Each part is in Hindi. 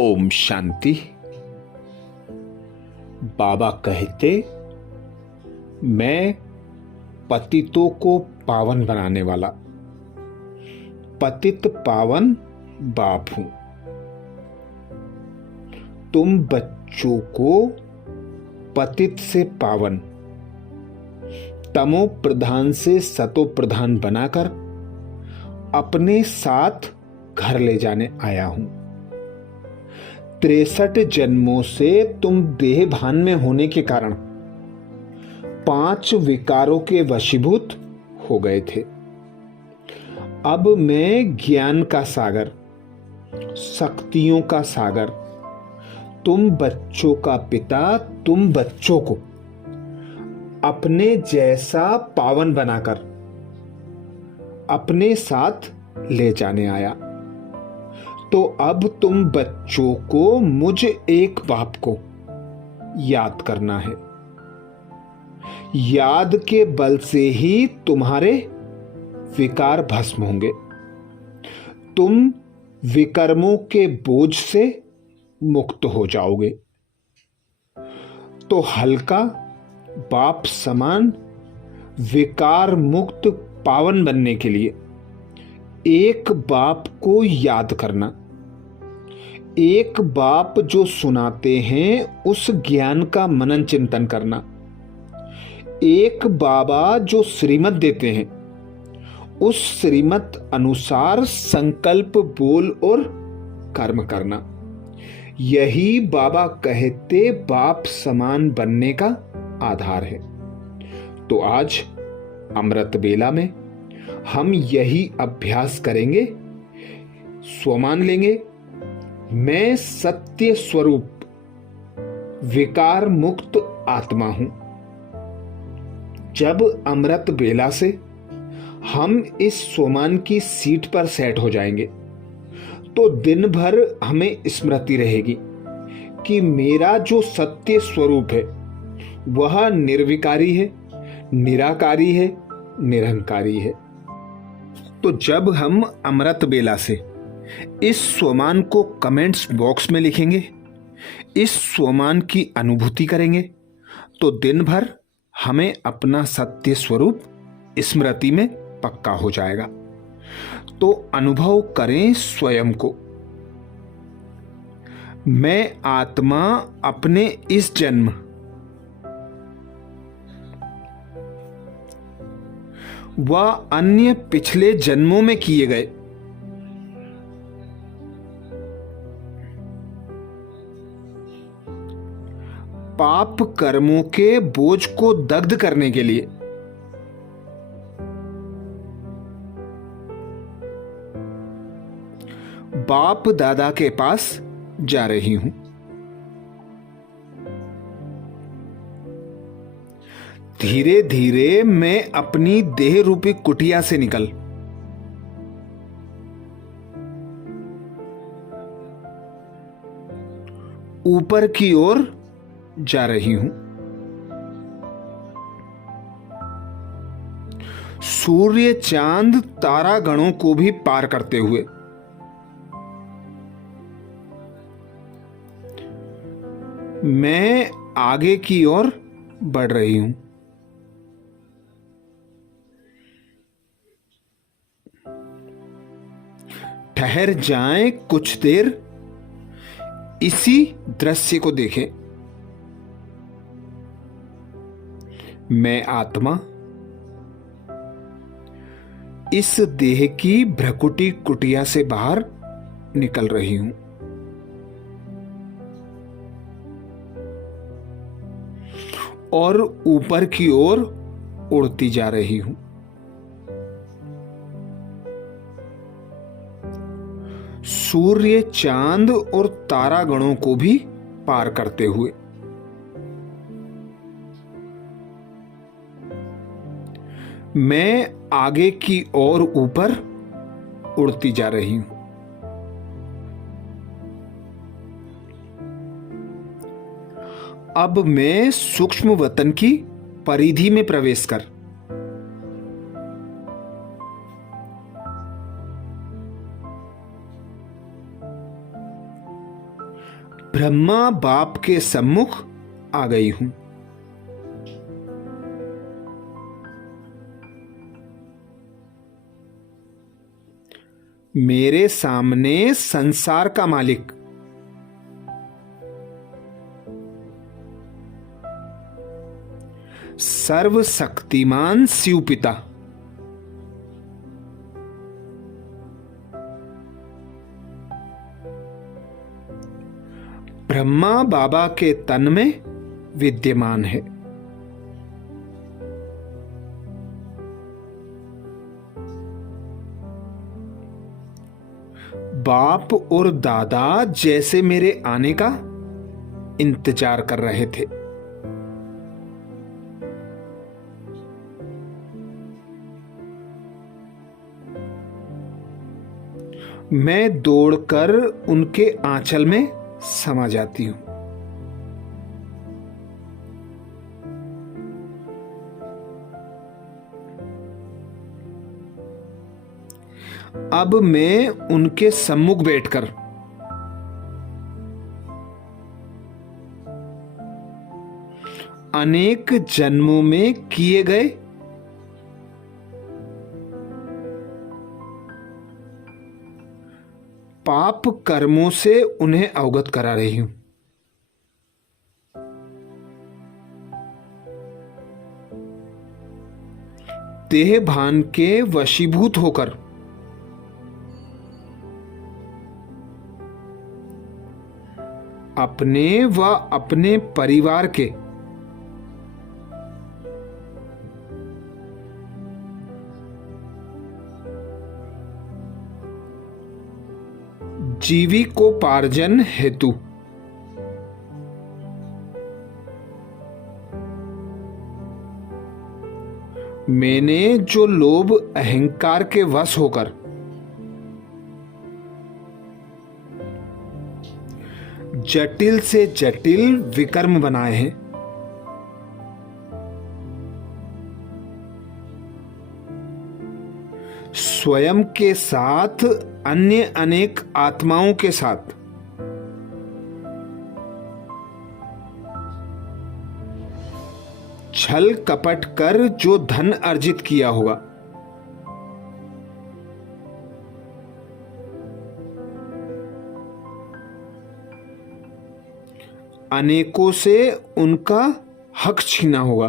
ओम शांति। बाबा कहते, मैं पतितों को पावन बनाने वाला पतित पावन बाप हूं। तुम बच्चों को पतित से पावन, तमो प्रधान से सतो प्रधान बनाकर अपने साथ घर ले जाने आया हूं। 63 जन्मों से तुम देह भान में होने के कारण 5 विकारों के वशीभूत हो गए थे। अब मैं ज्ञान का सागर, शक्तियों का सागर, तुम बच्चों का पिता, तुम बच्चों को अपने जैसा पावन बनाकर अपने साथ ले जाने आया। तो अब तुम बच्चों को मुझ एक बाप को याद करना है। याद के बल से ही तुम्हारे विकार भस्म होंगे। तुम विकर्मों के बोझ से मुक्त हो जाओगे। तो हल्का बाप समान विकार मुक्त पावन बनने के लिए एक बाप को याद करना। एक बाप जो सुनाते हैं उस ज्ञान का मनन चिंतन करना। एक बाबा जो श्रीमत देते हैं उस श्रीमत अनुसार संकल्प बोल और कर्म करना। यही बाबा कहते बाप समान बनने का आधार है। तो आज अमृत बेला में हम यही अभ्यास करेंगे। स्वमान लेंगे, मैं सत्य स्वरूप विकार मुक्त आत्मा हूं। जब अमृत बेला से हम इस स्वमान की सीट पर सेट हो जाएंगे तो दिन भर हमें स्मृति रहेगी कि मेरा जो सत्य स्वरूप है वह निर्विकारी है, निराकारी है, निरंकारी है। तो जब हम अमृत बेला से इस स्वमान को कमेंट्स बॉक्स में लिखेंगे, इस स्वमान की अनुभूति करेंगे, तो दिन भर हमें अपना सत्य स्वरूप स्मृति में पक्का हो जाएगा। तो अनुभव करें स्वयं को। मैं आत्मा अपने इस जन्म व अन्य पिछले जन्मों में किए गए पाप कर्मों के बोझ को दग्ध करने के लिए बाप दादा के पास जा रही हूं। धीरे धीरे मैं अपनी देह रूपी कुटिया से निकल ऊपर की ओर जा रही हूं। सूर्य चांद तारा गणों को भी पार करते हुए मैं आगे की ओर बढ़ रही हूं। ठहर जाएं, कुछ देर इसी दृश्य को देखें। मैं आत्मा इस देह की भ्रकुटी कुटिया से बाहर निकल रही हूं। और ऊपर की ओर उड़ती जा रही हूं। सूर्य चांद और तारागणों को भी पार करते हुए मैं आगे की ओर ऊपर उड़ती जा रही हूं। अब मैं सूक्ष्म वतन की परिधि में प्रवेश कर ब्रह्मा बाप के सम्मुख आ गई हूं। मेरे सामने संसार का मालिक, सर्वशक्तिमान शिव पिता, ब्रह्मा बाबा के तन में विद्यमान है। बाप और दादा जैसे मेरे आने का इंतजार कर रहे थे। मैं दौड़कर उनके आंचल में समा जाती हूं। अब मैं उनके सम्मुख बैठकर अनेक जन्मों में किए गए पाप कर्मों से उन्हें अवगत करा रही हूं। देह भान के वशीभूत होकर अपने व अपने परिवार के जीविकोपार्जन हेतु मैंने जो लोभ अहंकार के वश होकर जटिल से जटिल विकर्म बनाए हैं, स्वयं के साथ अन्य अनेक आत्माओं के साथ छल कपट कर जो धन अर्जित किया होगा, अनेकों से उनका हक छीना होगा।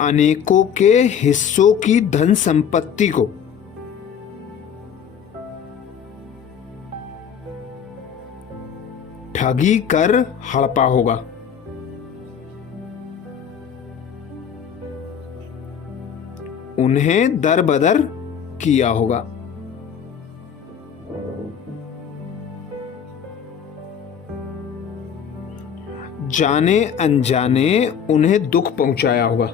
अनेकों के हिस्सों की धन संपत्ति को ठगी कर हड़पा होगा। उन्हें दर बदर किया होगा। जाने अनजाने उन्हें दुख पहुंचाया होगा।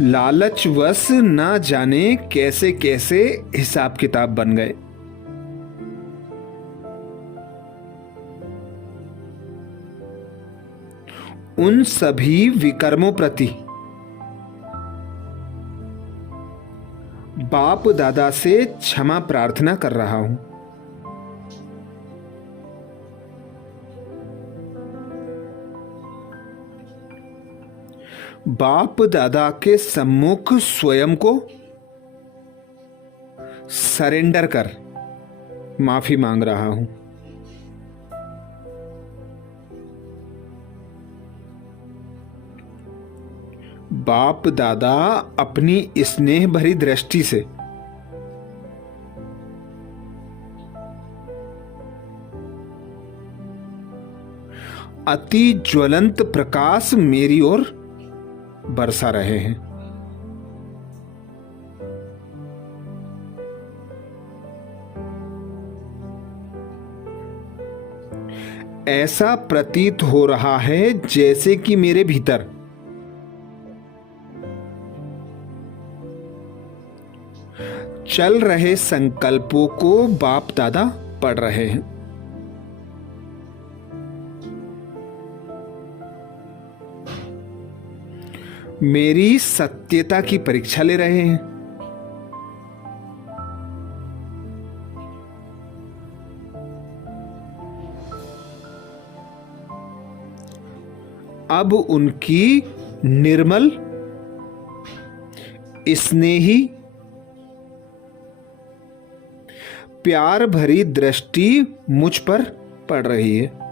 लालचवश ना जाने कैसे कैसे हिसाब किताब बन गए। उन सभी विकर्मों प्रति बाप दादा से क्षमा प्रार्थना कर रहा हूं। बाप दादा के सम्मुख स्वयं को सरेंडर कर माफी मांग रहा हूं। बाप दादा अपनी स्नेह भरी दृष्टि से अति ज्वलंत प्रकाश मेरी ओर बरसा रहे हैं। ऐसा प्रतीत हो रहा है जैसे कि मेरे भीतर चल रहे संकल्पों को बाप दादा पढ़ रहे हैं। मेरी सत्यता की परीक्षा ले रहे हैं। अब उनकी निर्मल, स्नेही, प्यार भरी दृष्टि मुझ पर पड़ रही है।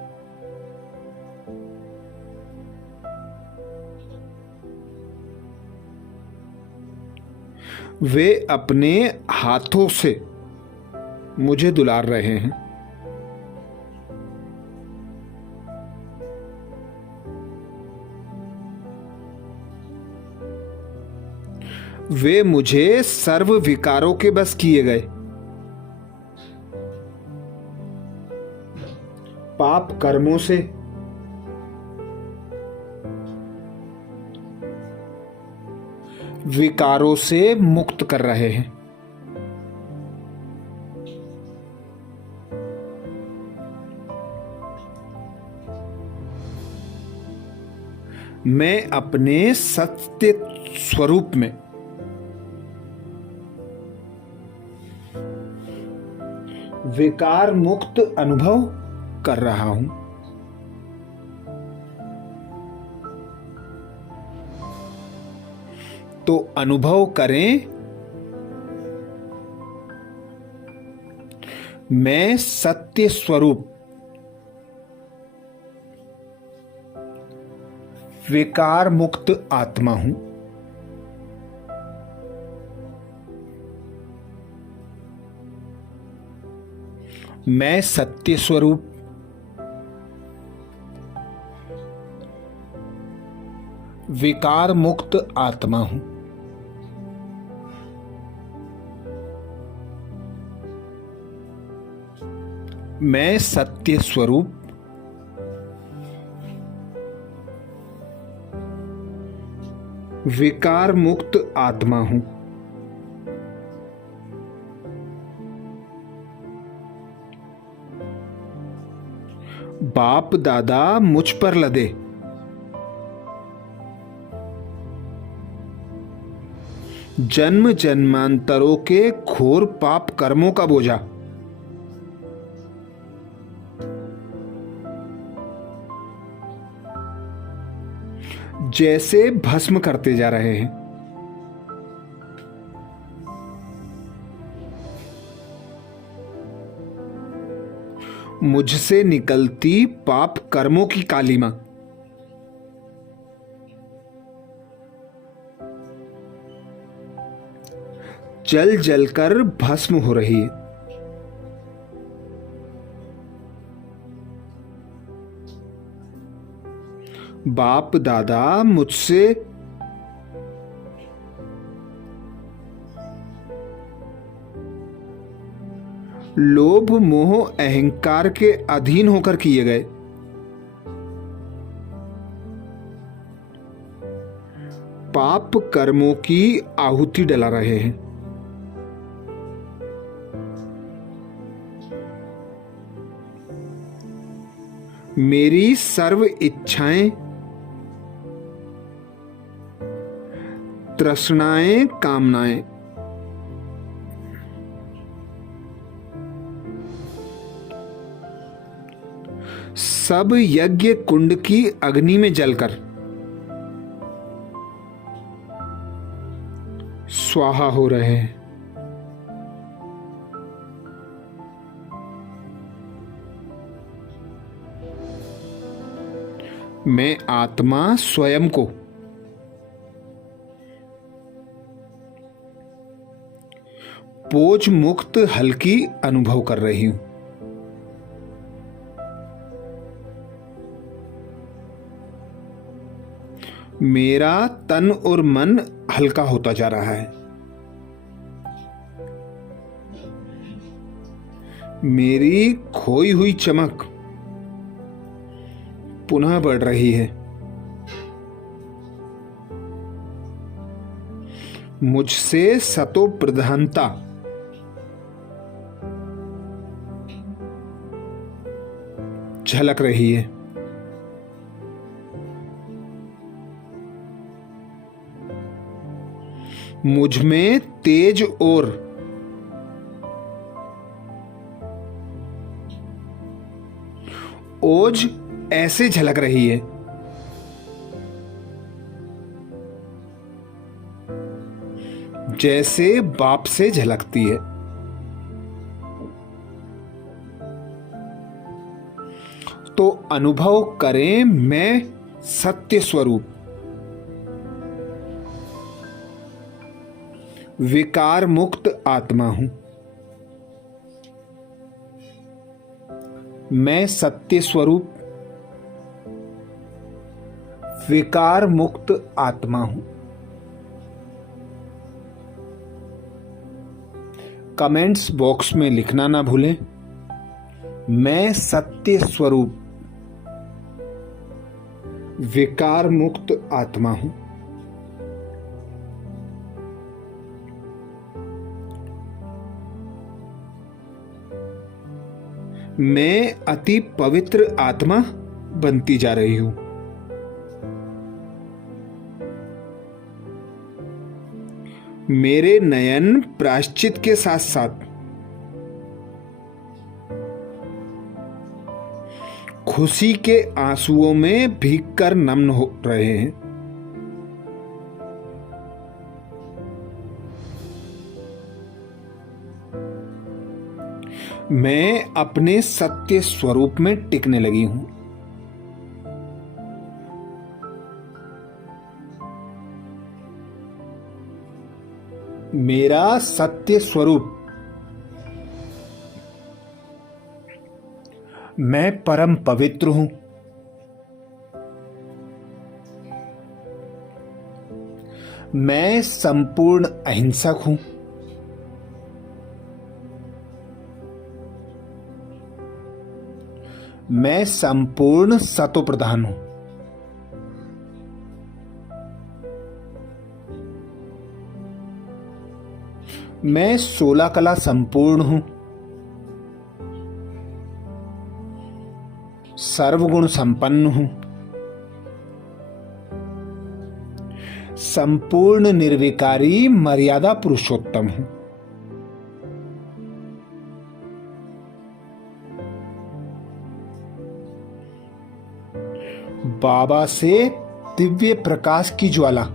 वे अपने हाथों से मुझे दुलार रहे हैं। वे मुझे सर्व विकारों के बस किए गए। पाप कर्मों से, विकारों से मुक्त कर रहे हैं। मैं अपने सत्य स्वरूप में विकार मुक्त अनुभव कर रहा हूं। तो अनुभव करें, मैं सत्य स्वरूप विकार मुक्त आत्मा हूं। मैं सत्य स्वरूप विकार मुक्त आत्मा हूं। मैं सत्य स्वरूप विकार मुक्त आत्मा हूं। बाप दादा मुझ पर लदे जन्म जन्मांतरों के घोर पाप कर्मों का बोझा जैसे भस्म करते जा रहे हैं। मुझसे निकलती पाप कर्मों की कालीमा जल जलकर भस्म हो रही है। बाप दादा मुझसे लोभ मोह अहंकार के अधीन होकर किए गए पाप कर्मों की आहुति डला रहे हैं। मेरी सर्व इच्छाएं, तृष्णाएं, कामनाएं सब यज्ञ कुंड की अग्नि में जलकर स्वाहा हो रहे हैं। मैं आत्मा स्वयं को बोझ मुक्त हल्की अनुभव कर रही हूं। मेरा तन और मन हल्का होता जा रहा है। मेरी खोई हुई चमक पुनः बढ़ रही है। मुझसे सतो प्रधानता झलक रही है। मुझ में तेज और ओज ऐसे झलक रही है जैसे बाप से झलकती है। तो अनुभव करें, मैं सत्य स्वरूप विकार मुक्त आत्मा हूं। मैं सत्य स्वरूप विकार मुक्त आत्मा हूं। कमेंट्स बॉक्स में लिखना ना भूलें, मैं सत्य स्वरूप विकार मुक्त आत्मा हूं। मैं अति पवित्र आत्मा बनती जा रही हूं। मेरे नयन प्रायश्चित के साथ साथ खुशी के आंसुओं में भीगकर नम्न हो रहे हैं। मैं अपने सत्य स्वरूप में टिकने लगी हूं। मेरा सत्य स्वरूप मैं परम पवित्र हूं। मैं संपूर्ण अहिंसक हूं। मैं संपूर्ण सतोप्रधान हूं। मैं 16 कला संपूर्ण हूं। सर्वगुण संपन्न हूं। संपूर्ण निर्विकारी मर्यादा पुरुषोत्तम हूं। बाबा से दिव्य प्रकाश की ज्वाला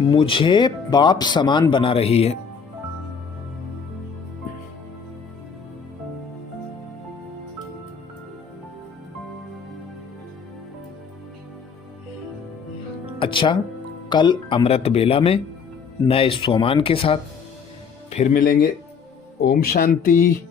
मुझे बाप समान बना रही है। अच्छा, कल अमृत बेला में नए स्वमान के साथ फिर मिलेंगे। ओम शांति।